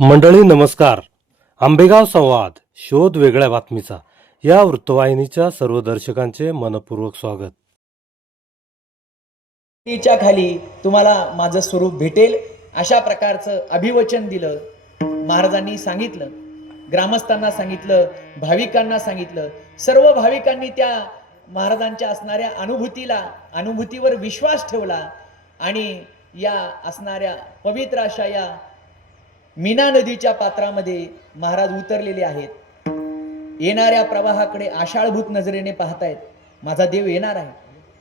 मंडळी नमस्कार. आंबेगाव संवाद शोध वेगळ्या बातमीचा या वृत्तवाहिनीच्या सर्व दर्शकांचे मनपूर्वक स्वागत. च्या खाली तुम्हाला माझं स्वरूप भेटेल अशा प्रकारचं अभिवचन दिलं. महाराजांनी सांगितलं, ग्रामस्थांना सांगितलं, भाविकांना सांगितलं. सर्व भाविकांनी त्या महाराजांच्या असणाऱ्या अनुभूतीवर विश्वास ठेवला आणि या असणाऱ्या पवित्र अशा या मीना नदीच्या पात्रामध्ये महाराज उतरलेले आहेत. येणाऱ्या प्रवाहाकडे आषाढभूत नजरेने पाहतायत. माझा देव येणार आहे,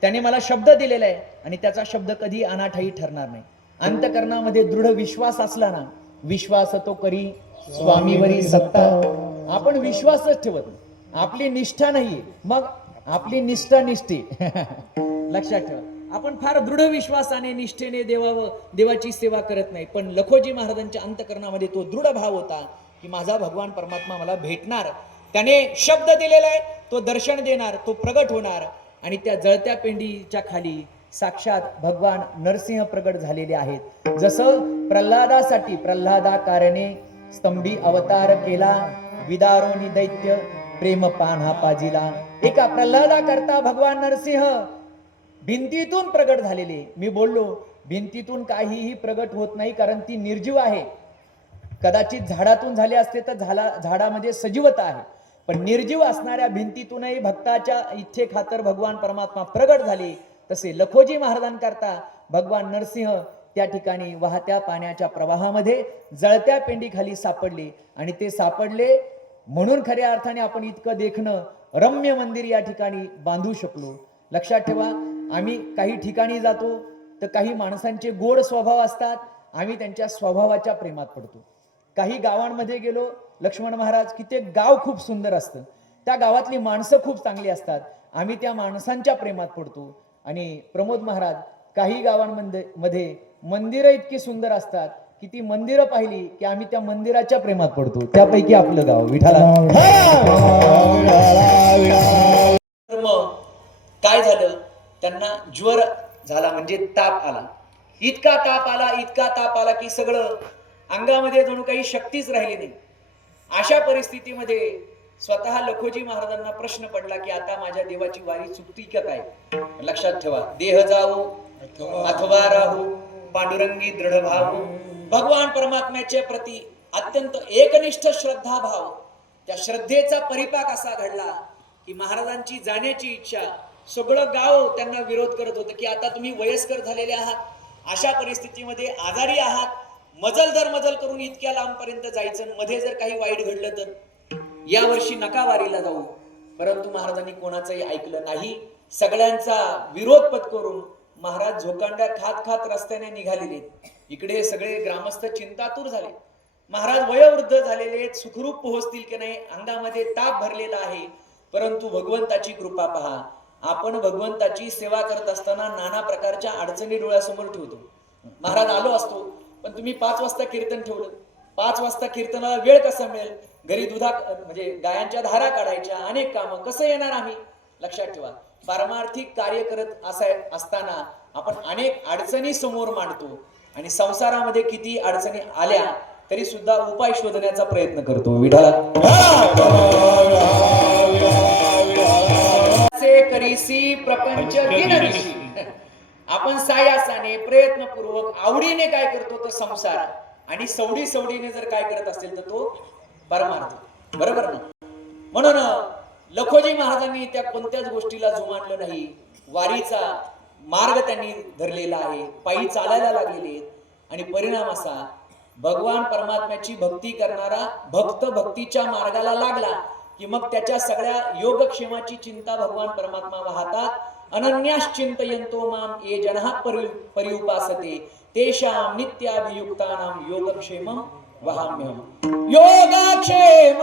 त्याने मला शब्द दिलेला आहे आणि त्याचा शब्द कधी अनाठाई ठरणार नाही. अंतकरणामध्ये दृढ विश्वास असला ना, विश्वास तो करी स्वामीवरी सत्ता. आपण विश्वासच ठेवत, आपली निष्ठा नाही, मग आपली निष्ठा निष्ठी लक्षात ठेवा. आपण फार दृढ विश्वासाने निष्ठेने देवाची सेवा करत नाही, पण लखोजी महाराजांच्या अंतकरणामध्ये तो दृढ भाव होता की माझा भगवान परमात्मा मला भेटणार, त्याने शब्द दिलेला आहे, तो दर्शन देणार, तो प्रगट होणार. आणि त्या जळत्या पेंडीच्या खाली साक्षात भगवान नरसिंह प्रगट झालेले आहेत. जसं प्रल्हादासाठी प्रल्हादाकारणे स्तंभी अवतार केला, विदारोनी दैत्य प्रेम पान्हा पाजिला. एका प्रल्हादा करता भगवान नरसिंह भिंतीतून प्रगट झालेले. मी बोललो भिंतीतून काहीही प्रगट होत नाही, कारण ती निर्जीव आहे. कदाचित झाडातून झाले असते तर झाडामध्ये सजीवता आहे, पण निर्जीव असणाऱ्या भिंतीतूनही भक्ताच्या इच्छे खातर भगवान परमात्मा प्रगट झाले. तसे लखोजी महाराजांकरता भगवान नरसिंह त्या ठिकाणी वाहत्या पाण्याच्या प्रवाहामध्ये जळत्या पेंडीखाली सापडले. आणि ते सापडले म्हणून खऱ्या अर्थाने आपण इतकं देखणं रम्य मंदिर या ठिकाणी बांधू शकलो. लक्षात ठेवा, आम्ही काही ठिकाणी जातो तर काही माणसांचे गोड स्वभाव असतात, आम्ही त्यांच्या स्वभावाच्या प्रेमात पडतो. काही गावांमध्ये गेलो, लक्ष्मण महाराज किती गाव खूप सुंदर असतं, त्या गावातली माणसं खूप चांगली असतात, आम्ही त्या माणसांच्या प्रेमात पडतो. आणि प्रमोद महाराज, काही गावांमध्ये मंदिरं इतकी सुंदर असतात की ती मंदिरं पाहिली की आम्ही त्या मंदिराच्या प्रेमात पडतो. त्यापैकी आपलं गाव विठाला. मग काय झालं, त्यांना ज्वर झाला, म्हणजे ताप आला. इतका ताप आला की सगळं अंगामध्ये जणू काही शक्तीच राहिली नाही. अशा परिस्थितीमध्ये स्वतः लखोजी महाराजांना प्रश्न पडला की आता माझ्या देवाची वारी चुकती का काय. लक्षात ठेवा, देह जाऊ अथवा राहू पांडुरंगी दृढ भाव. भगवान परमात्म्याच्या प्रती अत्यंत एकनिष्ठ श्रद्धा भाव, त्या श्रद्धेचा परिपाक असा घडला की महाराजांची जाण्याची इच्छा. सगळं गाव त्यांना विरोध करत होतं की आता तुम्ही वयस्कर झालेले आहात, अशा परिस्थितीमध्ये आजारी आहात, मजल करून इतक्या लांबपर्यंत जायचं, मध्ये जर काही वाईट घडलं तर या वर्षी नका वारीला जाऊ. परंतु महाराजांनी कोणाचंही ऐकलं नाही. सगळ्यांचा विरोध पत्करून महाराज झोकांड्या खात रस्त्याने निघालेले. इकडे सगळे ग्रामस्थ चिंतातूर झाले. महाराज वयोवृद्ध झालेले, सुखरूप पोहोचतील की नाही, अंगामध्ये ताप भरलेला आहे. परंतु भगवंताची कृपा पहा, आपण भगवंताची सेवा करत असताना नाना प्रकारच्या अडचणी डोळ्यासमोर ठेवतो. महाराज आलो असतो, पण तुम्ही 5 वाजता कीर्तन ठेवलं, 5 वाजता कीर्तनाला वेळ कसा मिळेल, घरी म्हणजे गायांच्या धारा काढायच्या, अनेक कामं, कसं येणार आम्ही. लक्षात ठेवा, पारमार्थिक कार्य करत असताना आपण अनेक अडचणी समोर मांडतो आणि संसारामध्ये किती अडचणी आल्या तरी सुद्धा उपाय शोधण्याचा प्रयत्न करतो. विठाला करीसी प्रपंच दिनऋषी. आपण सायासाने प्रयत्नपूर्वक आवडीने काय करतो तर संसार, आणि सवडीने जर काय करत असेल तर तो परमार्थ. बरोबर ना. म्हणून लखोजी महाराजांनी त्या कोणत्याच गोष्टीला जुमानलं नाही. वारीचा मार्ग त्यांनी धरलेला आहे, पायी चालायला लागलेले. आणि परिणाम असा, भगवान परमात्म्याची भक्ती करणारा भक्त भक्तीच्या मार्गाला लागला की मग त्याच्या सगळ्या योगक्षेमाची चिंता भगवान परमात्मा वाहतात. अनन्याश्चिंतयन्तो माम ये जनः पर्युपासते तेषां नित्याभियुक्तानां योगक्षेमं वहाम्यहम्. योगक्षेम